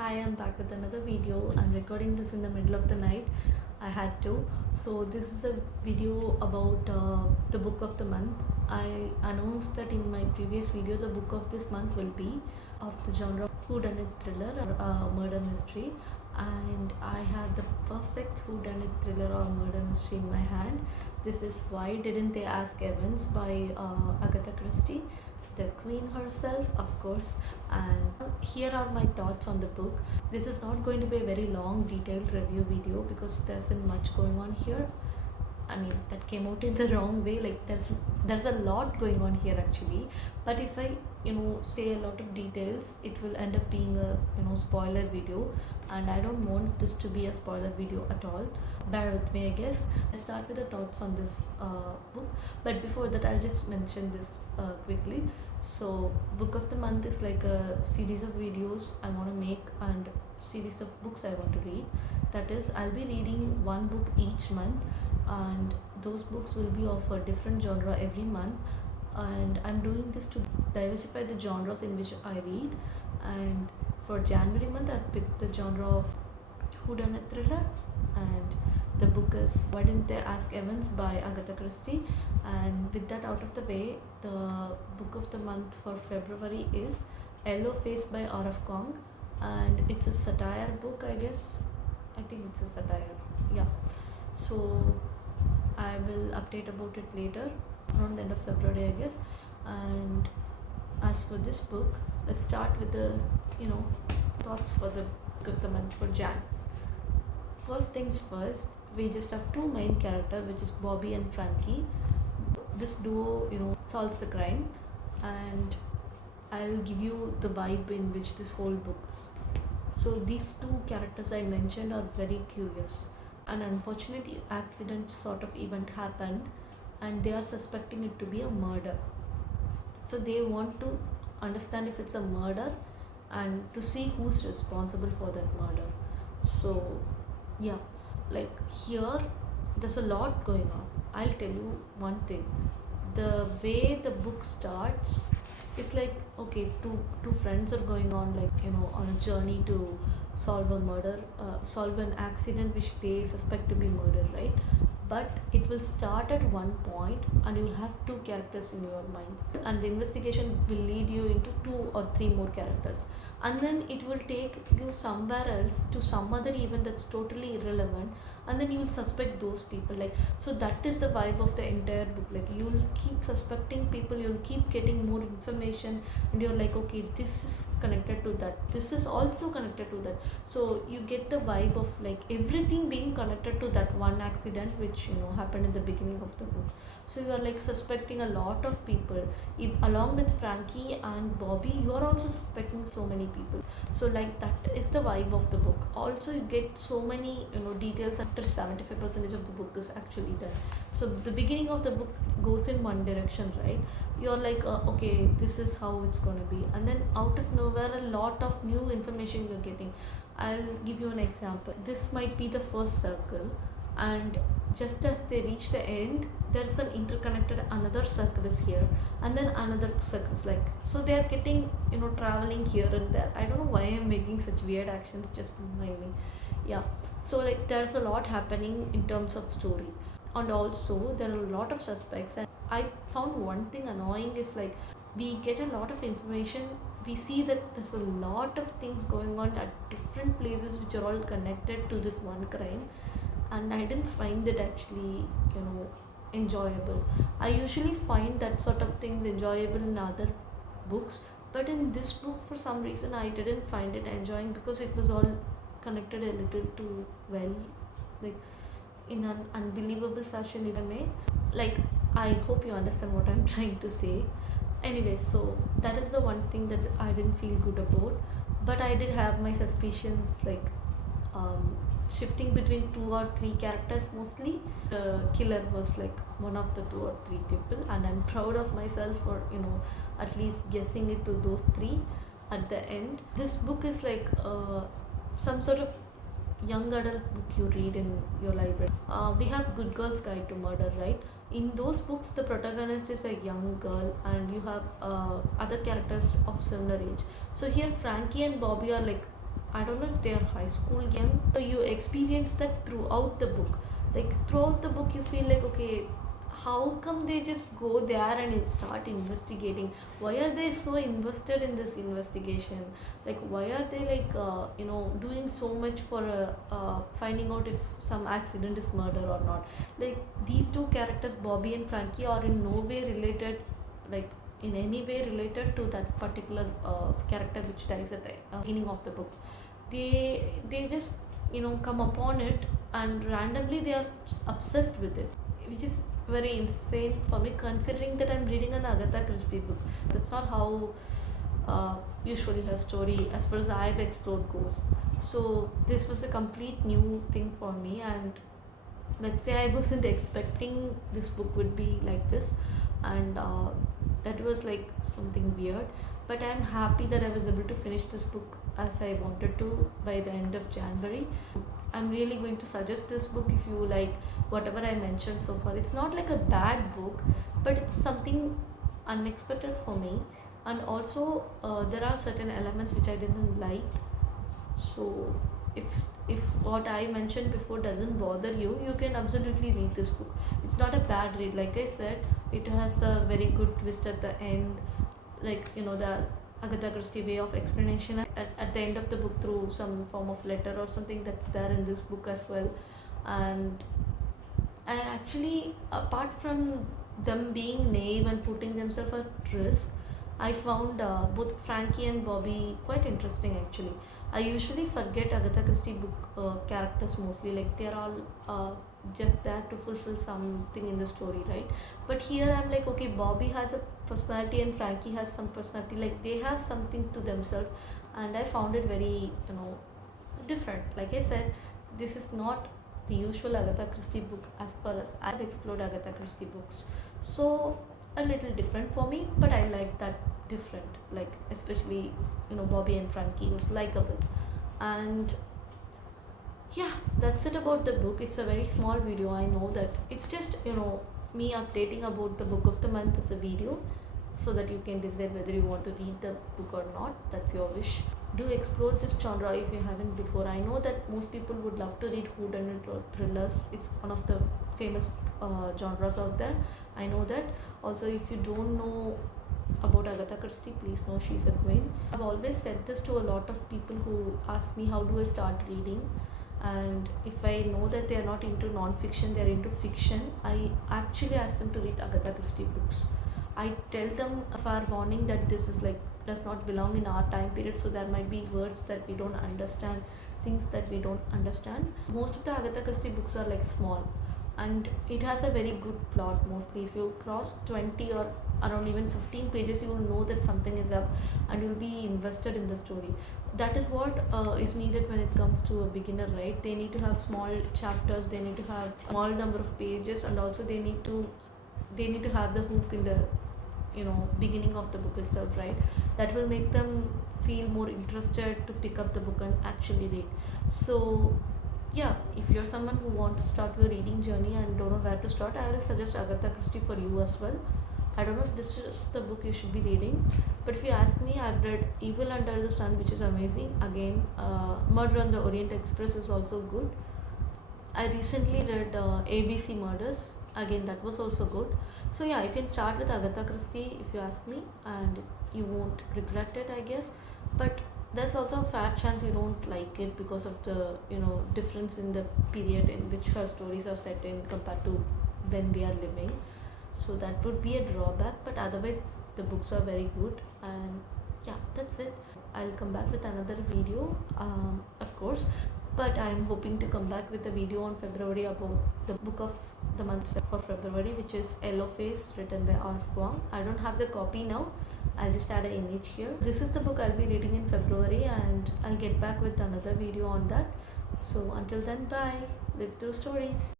Hi, I'm back with another video. I'm recording this in the middle of the night. I had to. So this is a video about the book of the month. I announced that in my previous video the book of this month will be of the genre whodunit thriller or murder mystery, and I have the perfect whodunit thriller or murder mystery in my hand. This is Why Didn't They Ask Evans by Agatha Christie, the queen herself, of course. And here are my thoughts on the book. This is not going to be a very long detailed review video because there isn't much going on here. I mean, that came out in the wrong way. Like there's a lot going on here actually. But if I say a lot of details, it will end up being a spoiler video, and I don't want this to be a spoiler video at all. Bear with me, I guess. I'll start with the thoughts on this book. But before that, I'll just mention this quickly. So, book of the month is like a series of videos I want to make and series of books I want to read. That is, I'll be reading one book each month, and those books will be of a different genre every month. And I'm doing this to diversify the genres in which I read. And for January month, I've picked the genre of whodunit thriller, and the book is Why Didn't They Ask Evans by Agatha Christie. And with that out of the way, the book of the month for February is Yellow Face by R.F. Kong, and it's a satire book, I guess. I think it's a satire. Yeah. So I will update about it later around the end of February, I guess. And as for this book, let's start with the thoughts for the book of the month for Jan. First things first, we just have two main characters, which is Bobby and Frankie. This duo solves the crime, and I'll give you the vibe in which this whole book is. So these two characters I mentioned are very curious. An unfortunate accident sort of event happened, and they are suspecting it to be a murder. So they want to understand if it's a murder and to see who's responsible for that murder. So yeah, like here there's a lot going on. I'll tell you one thing. The way the book starts, it's like, okay, two friends are going on on a journey to solve a murder, solve an accident which they suspect to be murder, right? But it will start at one point, and you will have two characters in your mind, and the investigation will lead you into two or three more characters, and then it will take you somewhere else to some other event that's totally irrelevant, and then you will suspect those people. Like, so that is the vibe of the entire book. Like, you will keep suspecting people, you'll keep getting more information, and you're like, okay, this is connected to that, this is also connected to that. So you get the vibe of like everything being connected to that one accident which happened in the beginning of the book. So you are like suspecting a lot of people. If, along with Frankie and Bobby, you are also suspecting so many people. So like that is the vibe of the book. Also, you get so many details after 75% of the book is actually done. So the beginning of the book goes in one direction, right? You're like, okay, this is how it's gonna be, and then out of nowhere a lot of new information you're getting. I'll give you an example. This might be the first circle, and just as they reach the end, there's an interconnected another circle is here, and then another circle is like, so they are getting traveling here and there. I don't know why I'm making such weird actions, just mind me. Yeah, so like there's a lot happening in terms of story, and also there are a lot of suspects. And I found one thing annoying is like, we get a lot of information, we see that there's a lot of things going on at different places which are all connected to this one crime, and I didn't find it actually enjoyable. I usually find that sort of things enjoyable in other books, but in this book for some reason I didn't find it enjoying, because it was all connected a little too well, like in an unbelievable fashion, if I may. Like, I hope you understand what I'm trying to say. Anyway, so that is the one thing that I didn't feel good about, but I did have my suspicions, like shifting between two or three characters mostly. The killer was like one of the two or three people, and I'm proud of myself for at least guessing it to those three at the end. This book is like some sort of young adult book you read in your library. We have Good Girl's Guide to Murder, right? In those books, the protagonist is a young girl, and you have other characters of similar age. So here, Frankie and Bobby are like I don't know if they are high school young. So you experience that throughout the book. Like throughout the book, you feel like, okay, how come they just go there and start investigating? Why are they so invested in this investigation? Like why are they like doing so much for finding out if some accident is murder or not? Like these two characters, Bobby and Frankie, are in no way related, like in any way related to that particular character which dies at the beginning of the book. They just come upon it, and randomly they are obsessed with it, which is very insane for me considering that I'm reading an Agatha Christie book. That's not how usually her story, as far as I've explored, goes. So this was a complete new thing for me, and let's say I wasn't expecting this book would be like this, and that was like something weird. But I'm happy that I was able to finish this book as I wanted to by the end of January. I'm really going to suggest this book if you like whatever I mentioned so far. It's not like a bad book, but it's something unexpected for me, and also there are certain elements which I didn't like. So if what I mentioned before doesn't bother you, you can absolutely read this book. It's not a bad read. Like I said, it has a very good twist at the end, like the Agatha Christie way of explanation at the end of the book through some form of letter or something that's there in this book as well. And I actually, apart from them being naive and putting themselves at risk, I found both Frankie and Bobby quite interesting actually. I usually forget Agatha Christie book characters mostly, like they're all just there to fulfill something in the story, right? But here I'm like, okay, Bobby has a personality and Frankie has some personality, like they have something to themselves, and I found it very, different. Like I said, this is not the usual Agatha Christie book as far as I've explored Agatha Christie books. So a little different for me, but I like that different. Like especially Bobby and Frankie was likable, and yeah, that's it about the book. It's a very small video. I know that it's just me updating about the book of the month as a video, so that you can decide whether you want to read the book or not. That's your wish. Do explore this genre if you haven't before. I know that most people would love to read whodunit or thrillers. It's one of the famous genres out there. I know that. Also, if you don't know about Agatha Christie, please know she's a queen. I've always said this to a lot of people who ask me how do I start reading, and if I know that they are not into non-fiction, they are into fiction, I actually ask them to read Agatha Christie books. I tell them a fair warning that this is like does not belong in our time period, so there might be words that we don't understand, things that we don't understand. Most of the Agatha Christie books are like small, and it has a very good plot. Mostly if you cross 20 or around even 15 pages, you will know that something is up and you'll be invested in the story. That is what is needed when it comes to a beginner, right? They need to have small chapters, they need to have small number of pages, and also they need to have the hook in the beginning of the book itself, right? That will make them feel more interested to pick up the book and actually read. So yeah, if you're someone who want to start your reading journey and don't know where to start, I will suggest Agatha Christie for you as well. I don't know if this is the book you should be reading, but if you ask me, I've read Evil Under the Sun, which is amazing. Again, Murder on the Orient Express is also good. I recently read ABC Murders. Again, that was also good. So yeah, you can start with Agatha Christie if you ask me, and you won't regret it, I guess. But there's also a fair chance you don't like it because of the difference in the period in which her stories are set in compared to when we are living. So that would be a drawback, but otherwise the books are very good. And yeah, that's it. I'll come back with another video, of course, but I'm hoping to come back with a video on February about the book of the month for February, which is Yellow Face, written by R.F. Kuang. I don't have the copy now, I'll just add an image here. This is the book I'll be reading in February, and I'll get back with another video on that. So until then, bye. Live through stories.